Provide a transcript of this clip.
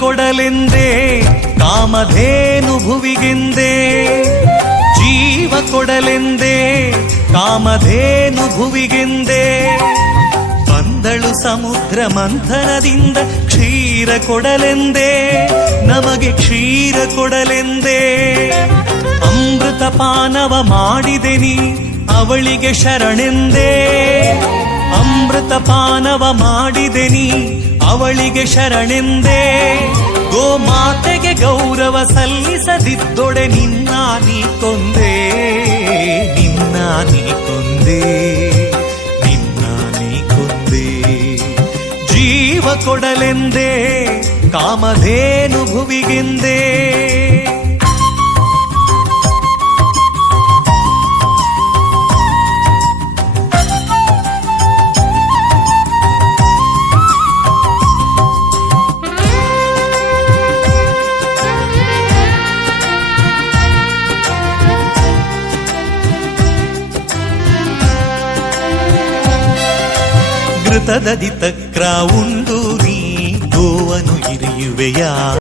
ಕೊಡಲೆಂದೇ ಕಾಮಧೇನು ಭುವಿಗೆಂದೇ ಜೀವ ಕೊಡಲೆಂದೇ ಕಾಮಧೇನು ಭುವಿಗೆಂದೇ ಬಂದಳು ಸಮುದ್ರ ಮಂಥನದಿಂದ ಕ್ಷೀರ ಕೊಡಲೆಂದೇ ನಮಗೆ ಕ್ಷೀರ ಕೊಡಲೆಂದೇ ಅಮೃತ ಪಾನವ ಮಾಡಿದೆ ನೀ ಅವಳಿಗೆ ಶರಣೆಂದೇ ಅಮೃತ ಪಾನವ ಮಾಡಿದೆ ನೀ ಅವಳಿಗೆ ಶರಣೆಂದೇ ಗೋಮಾತೆಗೆ ಗೌರವ ಸಲ್ಲಿಸದಿದ್ದೊಡೆ ನಿನ್ನ ನೀ ಕೊಂದೆ ನಿನ್ನ ನೀ ಕೊಂದೆ ನಿನ್ನ ನೀ ಕೊಂದೆ ಜೀವ ಕೊಡಲೆಂದೇ ಕಾಮಧೇನು ಭುವಿಗೆಂದೇ ಘೃತದದಿ ತಕ್ರ ಉಂಡು ನೀ ಗೋವನು ಇರಿಯುವೆಯಾ